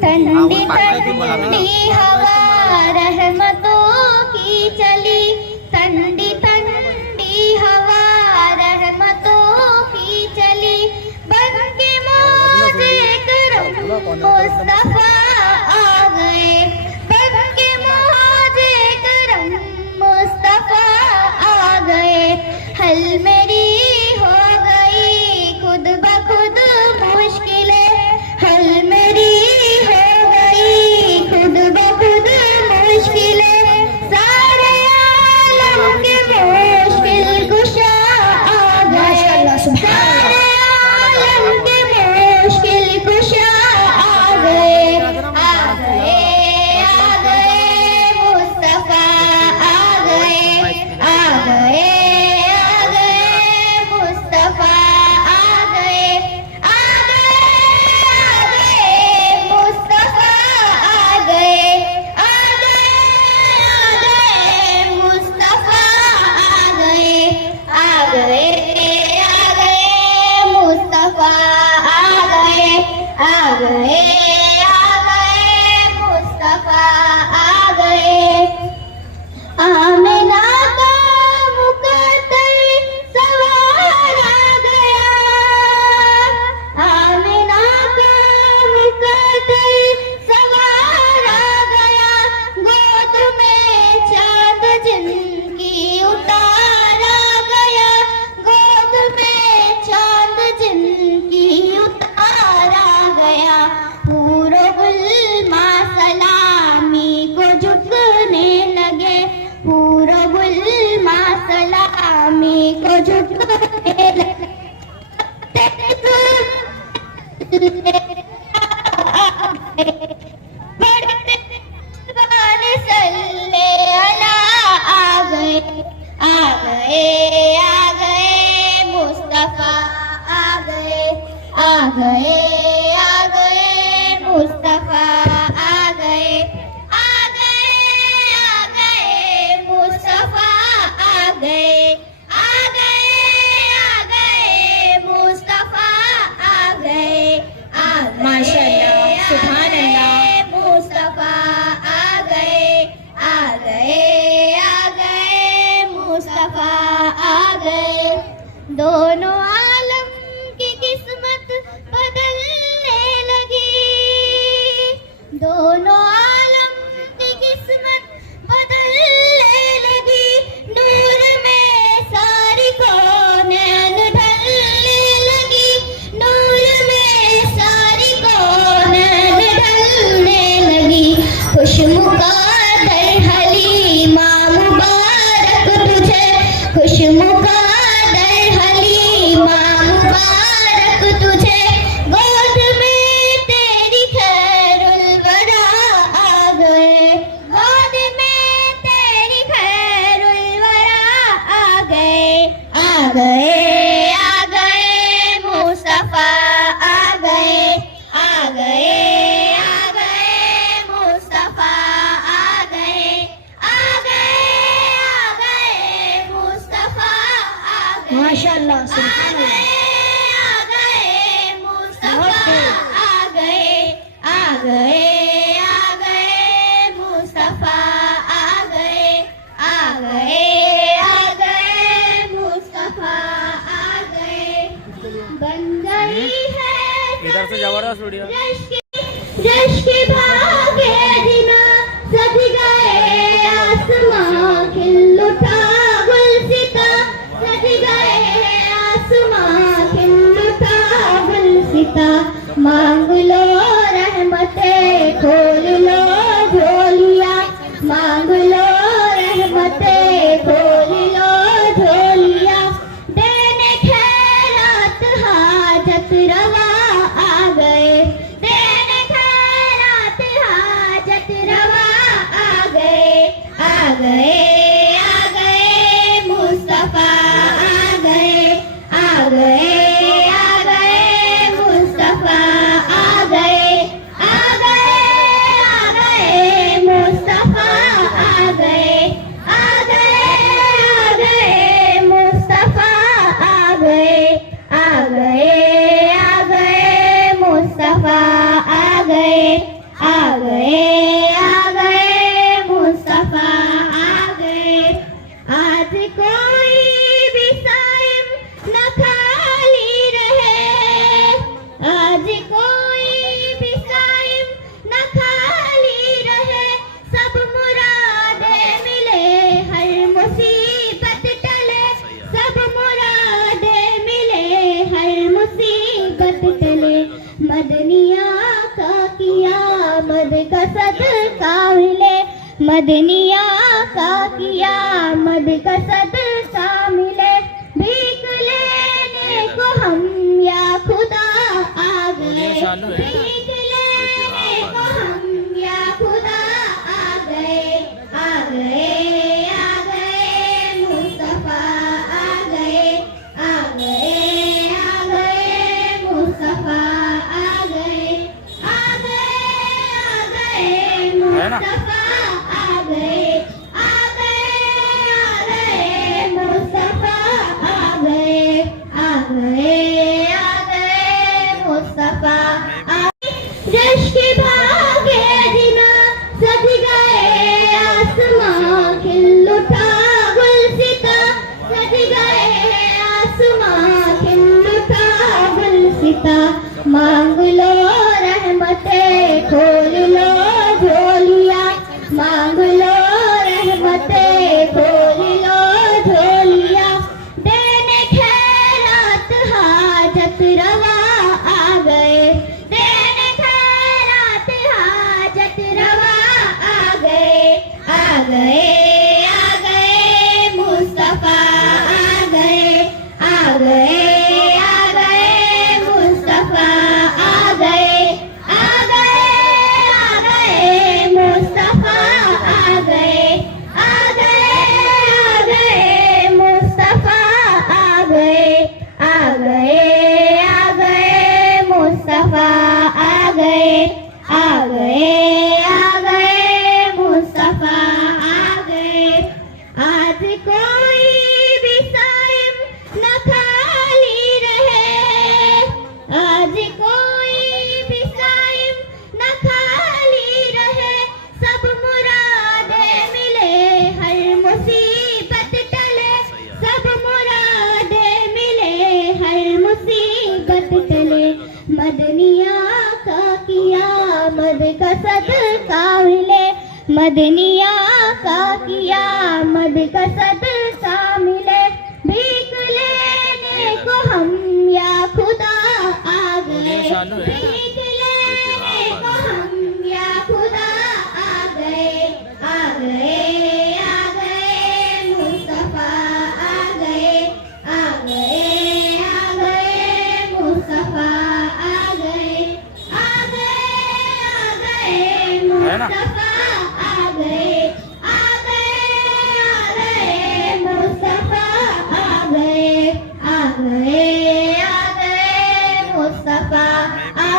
ठंडी ठंडी हवा रहमतों की चली, ठंडी ठंडी हवा रहमतों की चली, बन के मौजे करम मुस्तफा आ गए, बन के मौजे करम मुस्तफा आ गए। हल मेरी हो गई खुद ब खुद मुश्किलें, हल मेरी हो गई खुद ब खुद मुश्किलें, सारे आलम के मुश्किल कुशा आ गए, सारे आलम के मुश्किल कुशा आ गए, आ गए, आ गए मुस्तफा आ गए, आ गए, आ गए मुस्तफा आ गए, आ गए मुस्तफा आ गए, आ गए मुस्तफा आ गए, आ गए, आ गए मुस्तफा आ गए, आ गए, आ गए मुस्तफा आ गए। आमिना का मुकद्दर सवार आ गया, आमिना का मुकद्दर सवार आ गया, गोद में चांद जिनकी उतार आ गया, गोद में चांद जिनकी उतार आ गया। पूरो गुलमा सलामी को झुकने लगे, पूरो गुलमा सलामी को झुकने लगे, बड़े दीवाने सल्ले अला आ गए, आ गए, आ गए मुस्तफा आ गए, आ गए, आ गए मुस्तफा आ गए, आ गए, आ गए मुस्तफा आ गए, आ गए, आ गए मुस्तफा आ गए, आ गए, माशाअल्लाह, सुभान अल्लाह, मुस्तफा आ गए, आ गए, आ गए मुस्तफा आ गए। दोनों आलम की किस्मत बदलने लगी, दोनों आलम की किस्मत बदलने लगी, नूर में सारी कौनें ढलने लगी, नूर में सारी कौनें ढलने लगी। खुशमुकादर हलीमा मुबारक तुझे, खुशमुकादर हलीमा मुबारक तुझे, गोद में तेरी खैरुल वरा आ गए, गोद में तेरी खैरुल वरा आ गए, आ गए, आ गए मुस्तफा आ गए, आ गए, आ गए मुस्तफा आ गए, आ गए, आ गए मुस्तफा आ गए, माशाअल्लाह, सुभान अल्लाह, आ गए मुस्तफा आ गए, आ गए, आ गए मुस्तफा आ गए, आ गए, आ गए मुस्तफा आ गए। बन गई है इधर से जबरदस्त वीडियो। रश के भागे दिना सज गए आसमां खिल उठा गुलसिता, सज गए आसमां खिल उठा गुलसिता, मांग लो रहमतें खोल लो झोलिया, मांग लो रहमतें खोल लो झोलिया, देने खैरात हाजत रवा आ गए, देने खैरात हाजत रवा आ गए, आ गए, आ गए मुस्तफा आ गए, आ गए, आ गए मुस्तफा आ आज कोई भी साइम न खाली रहे, आज कोई भी साइम न खाली रहे, सब मुरादें मिले हर मुसीबत टले, सब मुरादें मिले हर मुसीबत टले। मदनिया का किया मद का सदका मिले, मदनिया का किया मद का सदका मिले। भीख लेने को हम या खुदा आ गए, भीख लेने को हम या खुदा आ गए, आ गए, आ गए मुस्तफा आ गए, आ गए, आ गए मुस्तफा आ गए, आ गए मुस्तफा आ गए, आ गए मुस्तफा आ गए, आ गए, आ गए मुस्तफा आ गए। रश के भागे दिना सज गए आसमां, खिल उठा गुलसिता, सज गए आसमां, खिल उठा गुलसिता। मांग लो रहमतें, खोल लो झोलियां, मांग लो रहमतें, खोल लो झोलियां। देने खैरात हाजत रवा आ गए, देने खैरात हाजत रवा आ गए, आ गए, आ गए मुस्तफा आ गए, आ गए, आ गए मुस्तफा आ गए, आ गए, आ गए मुस्तफा आ गए, आ गए मुस्तफा आ गए, आ गए, आ गए मुस्तफा आ गए, आ गए, आ गए मुस्तफा आ गए। आज कोई भी साइम न खाली रहे, आज कोई भी साइम न खाली रहे, सब मुरादें मिले हर मुसीबत टले, सब मुरादें मिले हर मुसीबत टले। मदनिया का किया मद का सदका मिले, मदनिया का किया मद का सदका